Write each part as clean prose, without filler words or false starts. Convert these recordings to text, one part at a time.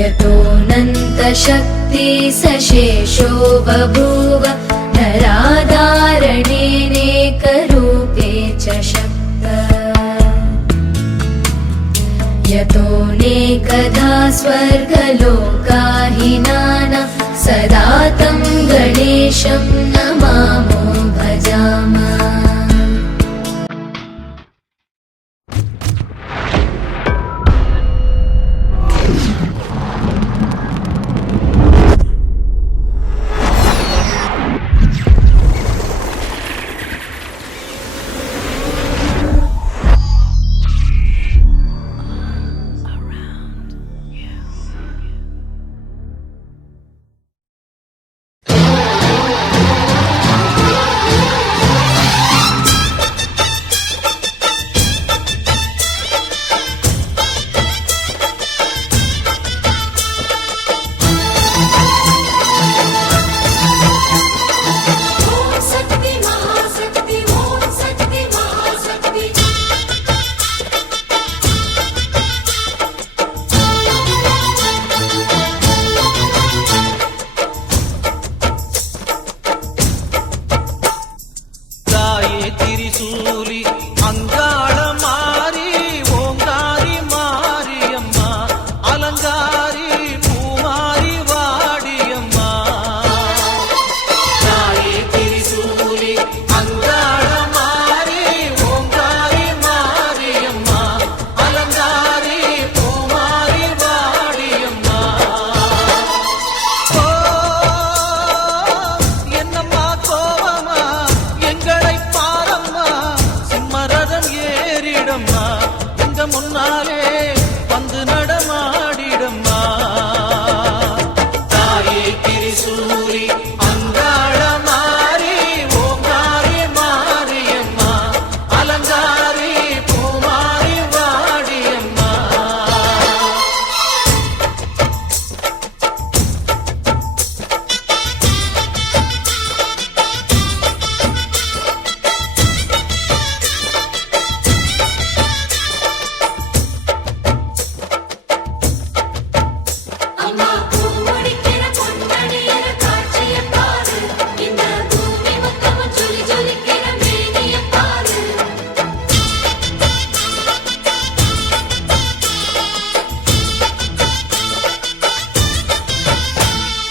यतोऽनन्तशक्ति सशेषो बभूव नराधारणेनेकरूपे च शक्त यतोऽनेकधा स्वर्गलोकाहिनानां सदा तं गणेशं नमामो भजामः।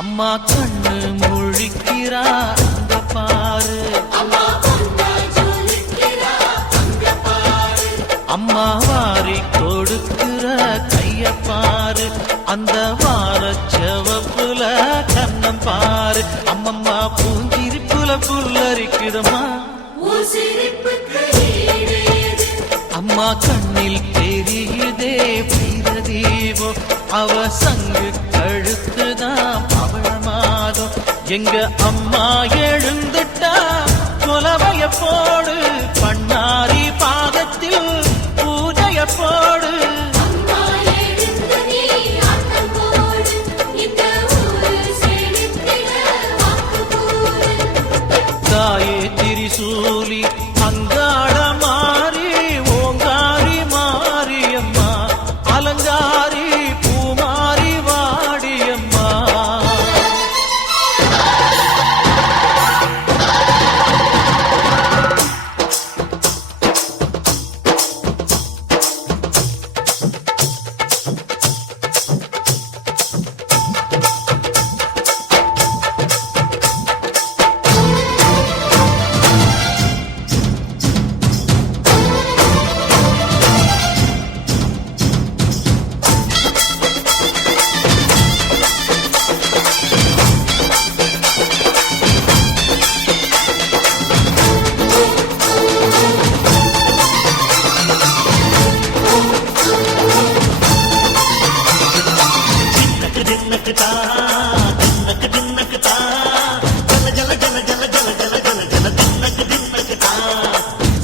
அம்மா கண்ணு முழிக்கிறா அங்க பாரு, அம்மா வாரி கொடுக்கிற கைய பாரு, அந்த வார செவப்புல கண்ணம் பாரு. அம்மம்மா பூஞ்சிரிப்புல புல்லரிக்குதம்மா, அம்மா கண்ணில் தெரியுதே பிரதீபோ, அவ சங்கு கழுத்துதான் பவழமாதம். எங்க அம்மா எழுந்துட்டா கொலவைய போடு, பண்ணாரி பாதத்தில் பூஜைய போடு. தாயே திரிசூலி அங்காள மாறி, ஓங்காரி மாரியம்மா, அலங்காரி பூமாரி வாடியம்மா.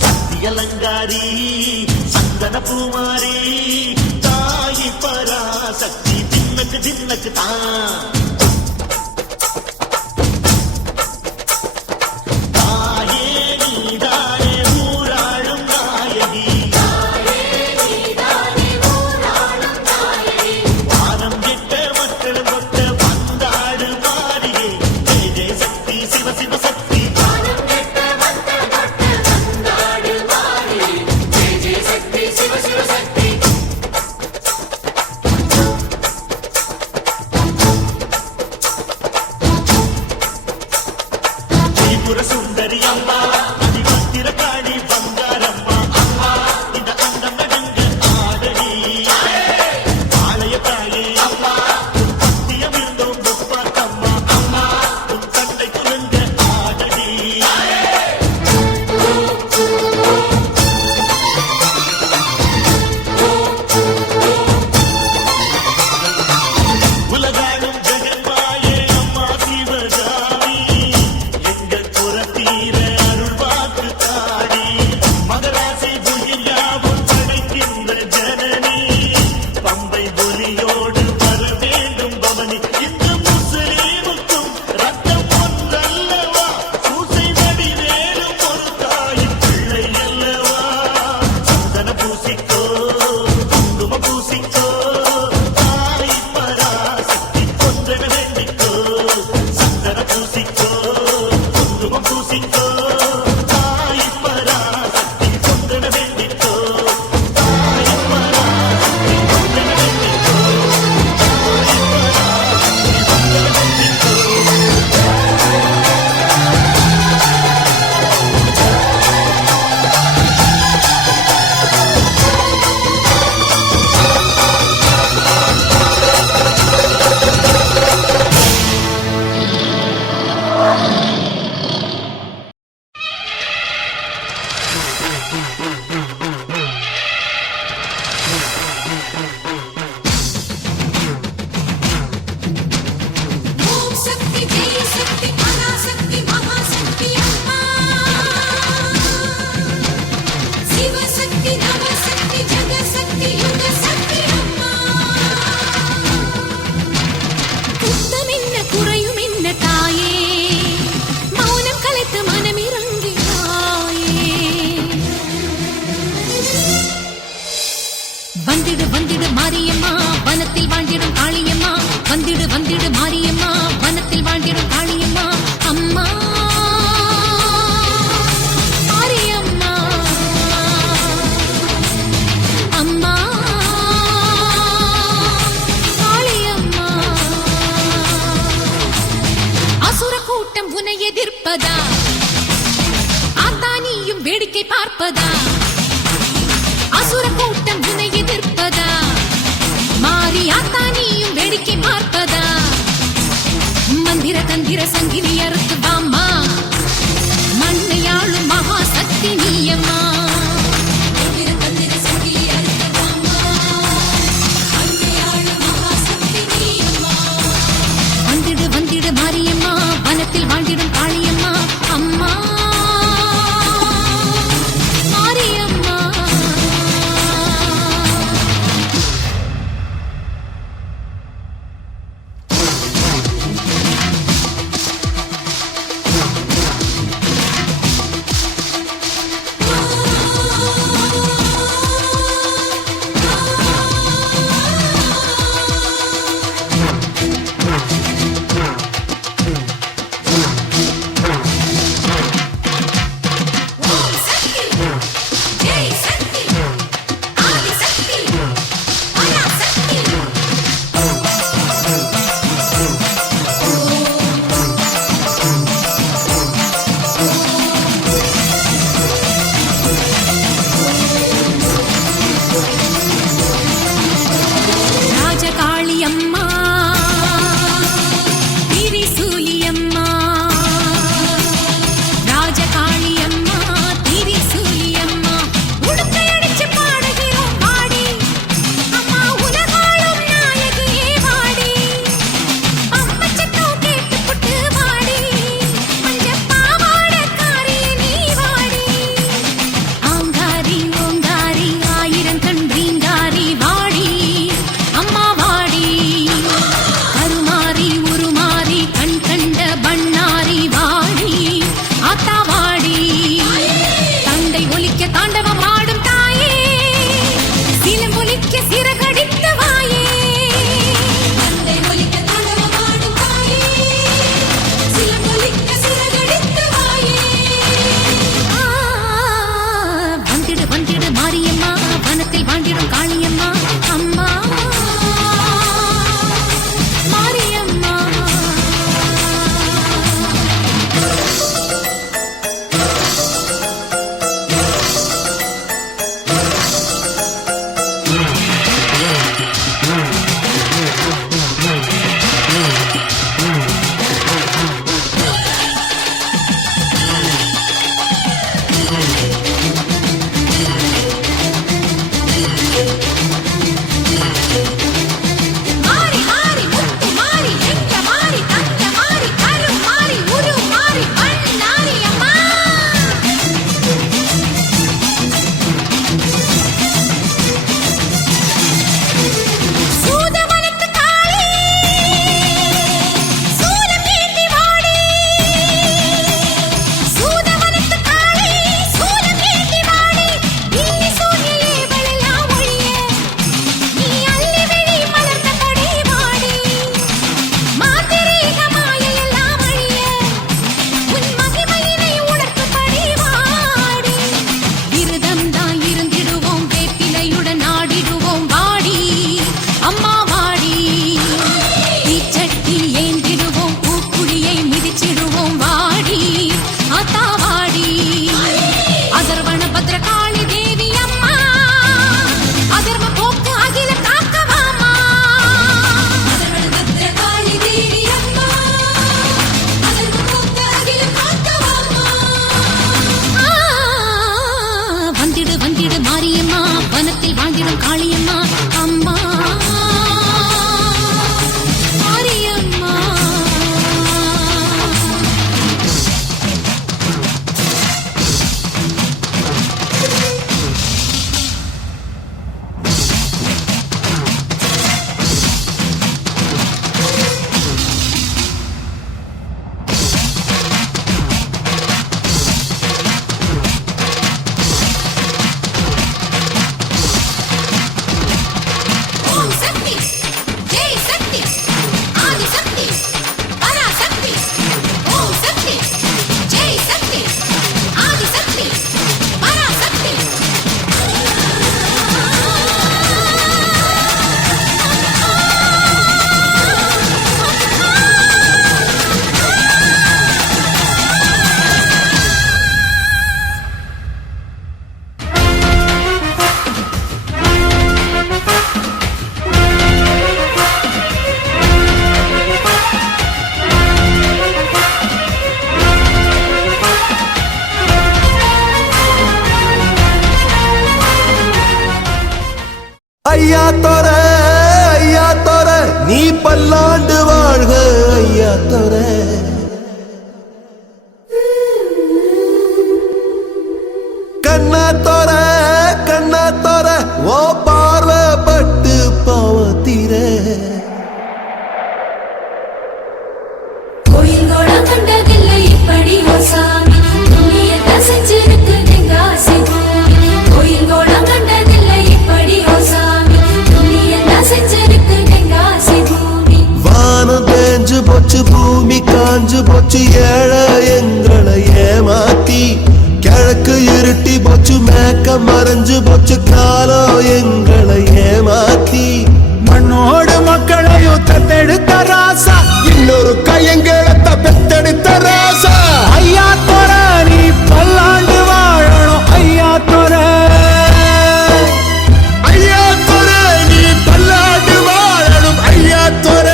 சக்தியலங்காரி சந்தன பூமாரி, தாயி பராசக்தி தின்னக்கு தின்னக்கு தான். வானம் கெட்ட வந்திடு வந்திடு மாரியம்மா வனத்தில் வாழ்ந்திடும் காளியம்மா அம்மா மாரியம்மா அம்மா காளியம்மா அசுர கூட்டம் உன்னை எதிர்ப்பதா ஆத்தானியும் வேடிக்கை பார்ப்பதா அசுர கூட்டம் உன்னை எதிர்ப்பதா மாறி ஆத்தானியும் வேடிக்கை பார்ப்பதா மந்திர தந்திர சங்கிலி அறுத்து வாம்மா மண்ணையாளும் மகா சக்தி நீயம்மா மந்திர தந்திர சங்கிலி அறுத்து வாம்மா மண்ணையாளும் மகா சக்தி நீயம்மா வந்திடு வந்திடு மாரியம்மா வனத்தில் வாழ்ந்திடும் காளியம்மா அம்மா மாரியம்மா சாமி புண்ணியத்தை செஞ்சிருக்கு தென்காசி பூமி கோயில் கோலம் கண்டதில்லை இப்படி ஓ சாமி புண்ணியத்தை செஞ்சிருக்கு தென்காசி பூமி வானம் தேஞ்சு போச்சு பூமி காஞ்சு போச்சு ஏழை எங்களை ஏமாத்தி கிழக்கு இருட்டி போச்சு மேக்க மறைஞ்சு போச்சு காலம் எங்களை ஏமாத்தி மண்ணோடு மக்களையும் தத்தெடுத்த ராசா இன்னொரு கையங்களத்தை பெத்தெடுத்த ராசா ஐயா தோர நீ பல்லாண்டு வாழணும் ஐயா தோர ஐயா தோர நீ பல்லாண்டு வாழணும் ஐயா தோர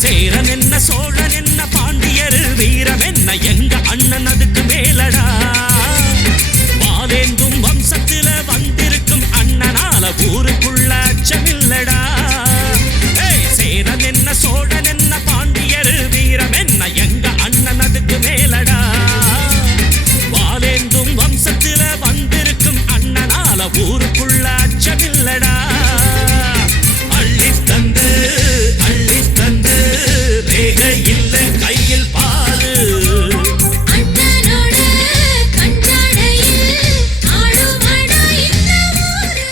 சேரன் என்ன சோழன் என்ன பாண்டியர் வீரம் என்ன எங்க அண்ணன் அதுக்கு மேலடா வாலேந்தும் வம்சத்துல வந்திருக்கும் அண்ணனால ஊருக்குள்ள அச்சமில்லடா சேரன் என்ன சோழன் என்ன பாண்டியர் வீரம் என்ன எங்க அண்ணன் அதுக்கு மேலடா வாலேந்தும் வம்சத்துல வந்திருக்கும் அண்ணனால ஊருக்குள்ள அச்சமில்லடா இல்ல கையில் பாரு அண்ணனோட கஞ்சாடையில் ஆடுமடா இந்த ஊரு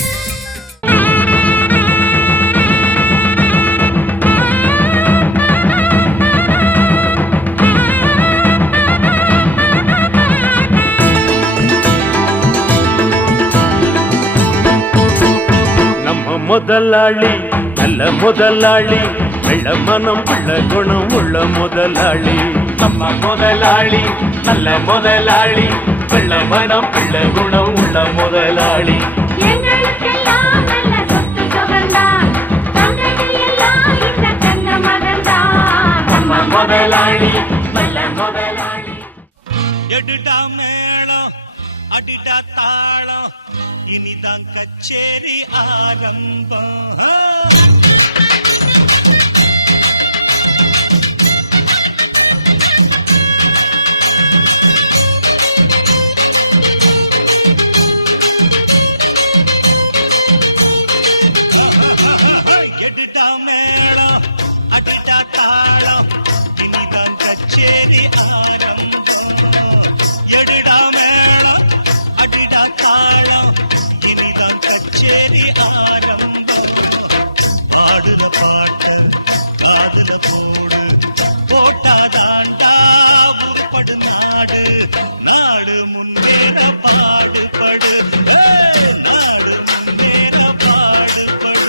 நம்ம முதலாளி நல்ல முதலாளி வெள்ள மனம் பிள்ள குணம் உள்ள முதலாளி நம்ம முதலாளி நல்ல முதலாளி வெள்ள மனம் பிள்ள குணம் உள்ள முதலாளி எங்களுக்கெல்லாம் நல்ல சொத்து சுகந்தான் தங்கடி எல்லாம் இந்த கண்ண மகன்தான் நம்ம முதலாளி நல்ல முதலாளி எடுடா மேளம் அடிடா தாளம் இனிதான் கச்சேரி ஆரம்பம் எடுடா மேளம் அடிடா தாளம் இனிதான் கச்சேரி ஆரம்பம் எடுடா மேளம் அடிடா தாளம் இனிதான் கச்சேரி ஆரம்பம் பாடுற பாட்டு காதுல போடு போட்டாதாண்டா உருப்படு நாடு நாடு முன்னேற பாடுபடு நாடு முன்னேற பாடுபடு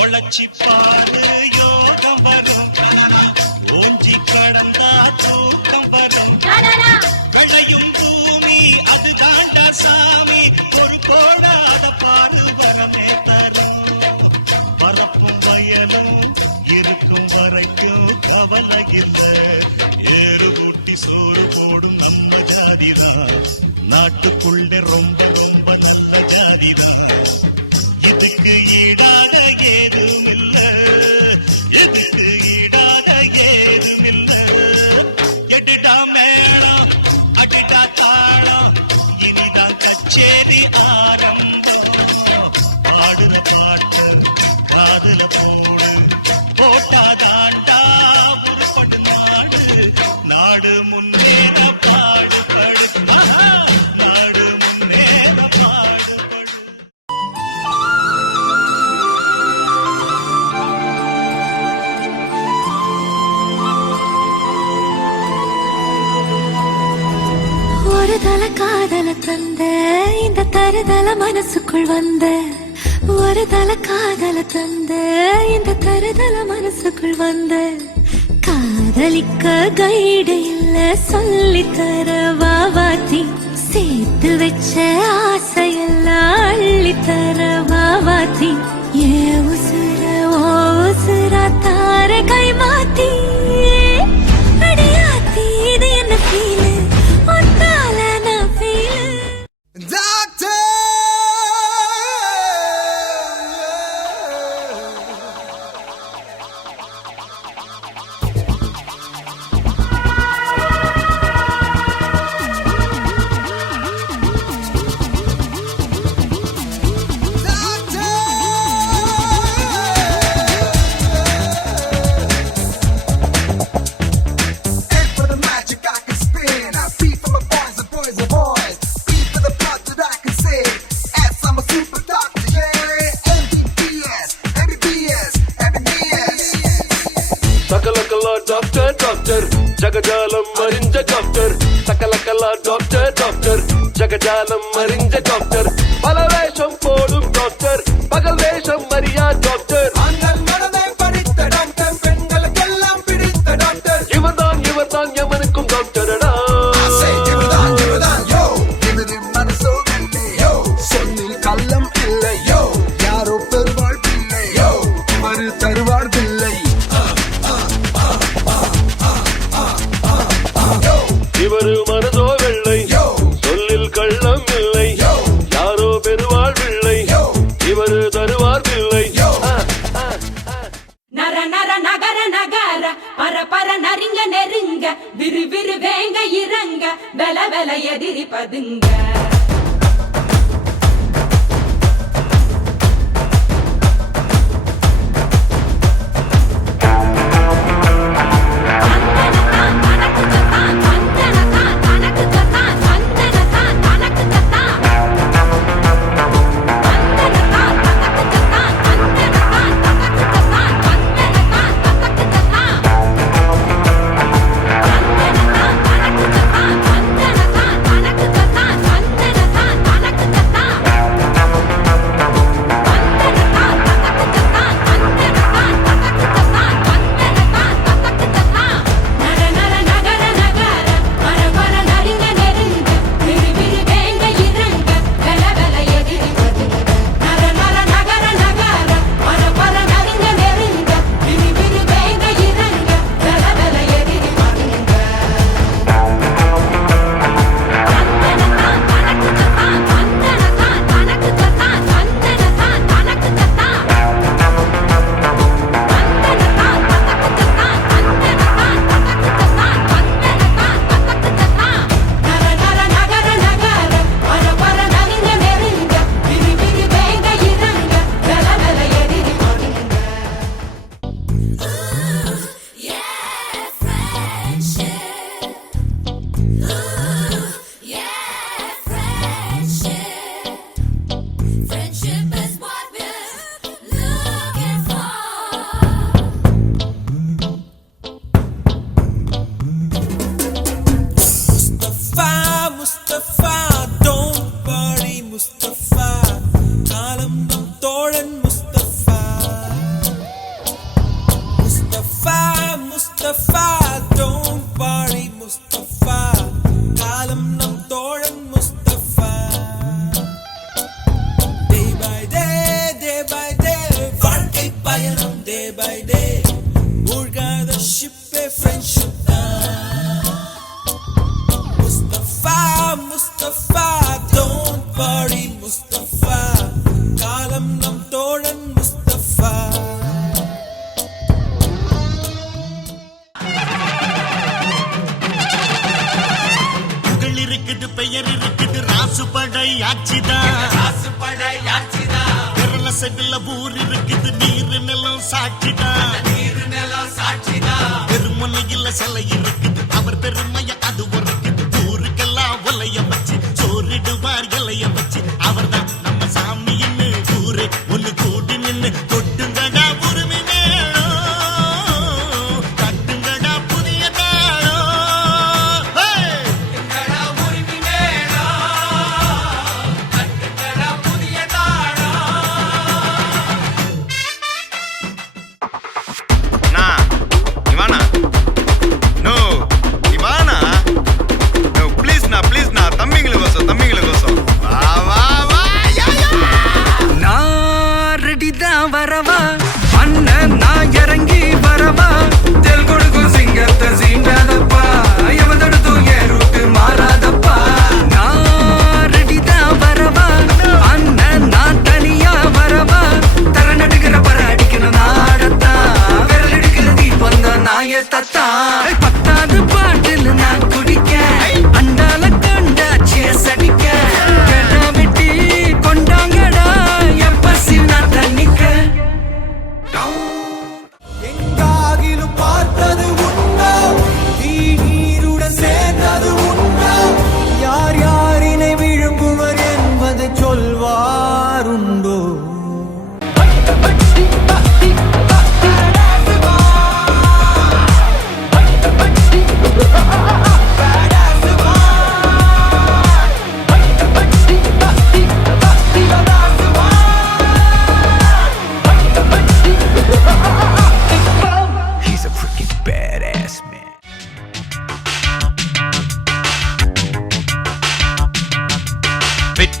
உழைச்சி பாரு யோகம் வரும் ஊஞ்சி கடந்தா தூக்கம் வரும் விளையும் பூமி அது தாண்டா சாமி ஒரு போடாத பாரு வரமே தரும் பரப்பும் வயலும் இருக்கும் வரைக்கும் கவலை இல்லை ஏறு கூட்டி சோறு போடும் நம்ம ஜாதிதான் நாட்டுக்குள்ளே ரொம்ப ரொம்ப நல்ல ஜாதிதான் இதுக்கு ஈடான ஏதும் இல்ல இதுக்கு ஈடான ஏதும் இல்ல எடுடா மேளம் அடிடா தாளம் இனிதான் கச்சேரி ஆரம்பம் பாடுற பாட்டு காதுல போடு போட்டாதாண்டா உருப்படு நாடு நாடு முன்னேற பாடுபடு நாடு முன்னேற பாடுபடு ஒரு தல காதல தந்த இந்த தருதல மனசுக்குள் வந்த ஒரு தல காதல தந்த இந்த தருதல மனசுக்குள் வந்த காதலிக்க கைடு இல்ல சொல்லித்தர வாவாத்தி சேர்த்து வச்ச ஆசையெல்லாம் அள்ளித்தர வாவாத்தி ஏ உசுர ஓ உசுரா தார கை மாத்தி அடியாத்தி இது என்ன ஃபீலு ஒத்தால நான் ஃபீலு டாக்டர் டாக்டர் டாக்டர் ஜகஜாலம் அறிஞ்ச டாக்டர் சகலகலா டாக்டர் டாக்டர் ஜகஜாலம் அறிஞ்ச டாக்டர் பல வேஷம் போடும் டாக்டர் பகல் வேஷம் அறியா டாக்டர் ஆண்கள் மனதை படித்த டாக்டர் பெண்களுக்கெல்லாம் பிடித்த டாக்டர் இவர்தான் எவனுக்கும் டாக்டரடா சொன்னில் கள்ளம் இல்லை யாரோ பெறுவாள் பிள்ளை மறு தருவாள் பிள்ளை இவரு மனதோ வெள்ளை சொல்லில் கள்ளம் இல்லை யாரோ பெறுவாள் பிள்ளை இவரு தருவார் பிள்ளை நர நர நகர நகர பர பர நரிங்க நெருங்க விரு விரு வேங்க இறங்க வெல வெல எதிரி பதுங்க பெயர் இருக்குது ராசுபடை ஆட்சிதான் விரல செவில ஊர் இருக்குது நீர் நிலம் சாட்சிதான் பெருமனையில் சிலை இருக்குது அவர் பெருமைய அது இருக்குது ஊருக்கெல்லாம் ஒலைய வச்சு சோறிடுவார் இலைய வச்சு அவர்தான் நம்ம சாமின்னு ஊரு ஒண்ணு கூடி நின்னு கொட்டுங்கடா உரிமை மேளம் கட்டுங்கடா புதிய தாளம்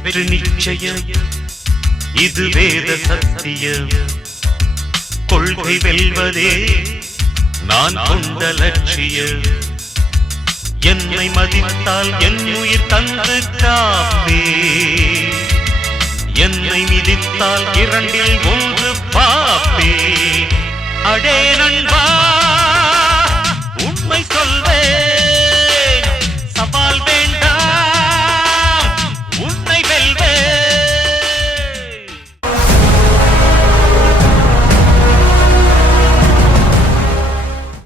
வெற்றி நிச்சயம் இது வேத சத்தியம் கொள்கை வெல்வதே நான் கொண்ட லட்சியம் என்னை மதித்தால் என் உயிர் தந்து காப்பே என்னை மிதித்தால் இரண்டில் ஒன்று பாப்பே அடே நண்பா